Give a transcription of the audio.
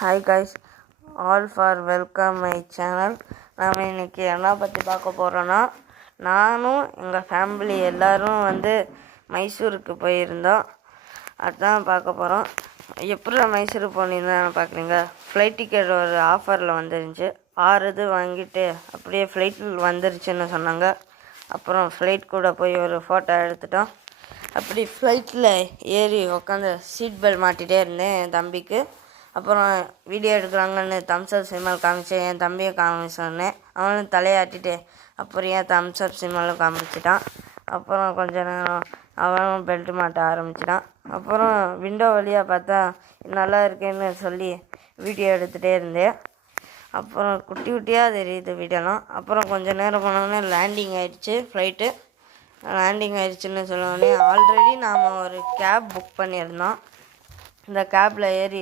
Hi guys, all for welcome my channel. நாம் இன்றைக்கி என்ன பற்றி பார்க்க போகிறோன்னா, நானும் எங்கள் ஃபேமிலி எல்லோரும் மைசூருக்கு போயிருந்தோம். அதுதான் பார்க்க போகிறோம். எப்படி மைசூருக்கு போனீங்கன்னு பார்க்குறீங்க. ஃப்ளைட் டிக்கெட் ஒரு ஆஃபரில் வந்துருந்துச்சு. 6 இது வாங்கிட்டு அப்படியே ஃப்ளைட்டில் வந்துருச்சுன்னு சொன்னாங்க. அப்புறம் ஃப்ளைட் கூட போய் ஒரு ஃபோட்டோ எடுத்துட்டோம். அப்படி ஃப்ளைட்டில் ஏறி உட்காந்து சீட் பெல்ட் மாட்டிகிட்டே இருந்தேன் என் தம்பிக்கு. அப்புறம் வீடியோ எடுக்கிறாங்கன்னு தம்ஸ்அப் சிம்மல் காமிச்சேன். என் தம்பியை காமிச்சோன்னே அவனும் தலையாட்டிட்டு அப்புறம் ஏன் தம்ஸ்அப் சிம்மலும் காமிச்சிட்டான். அப்புறம் கொஞ்ச நேரம் அவனும் பெல்ட் மாட்ட ஆரம்பிச்சிட்டான். அப்புறம் விண்டோ வழியாக பார்த்தா நல்லா இருக்கேன்னு சொல்லி வீடியோ எடுத்துகிட்டே இருந்தேன். அப்புறம் குட்டி குட்டியாக தெரியுது வீடியோலாம். அப்புறம் கொஞ்சம் நேரம் போனோடனே லேண்டிங் ஆகிடுச்சு. ஃப்ளைட்டு லேண்டிங் ஆகிடுச்சின்னு சொன்னோடனே ஆல்ரெடி நாம் ஒரு கேப் புக் பண்ணியிருந்தோம். இந்த கேப்பில் ஏறி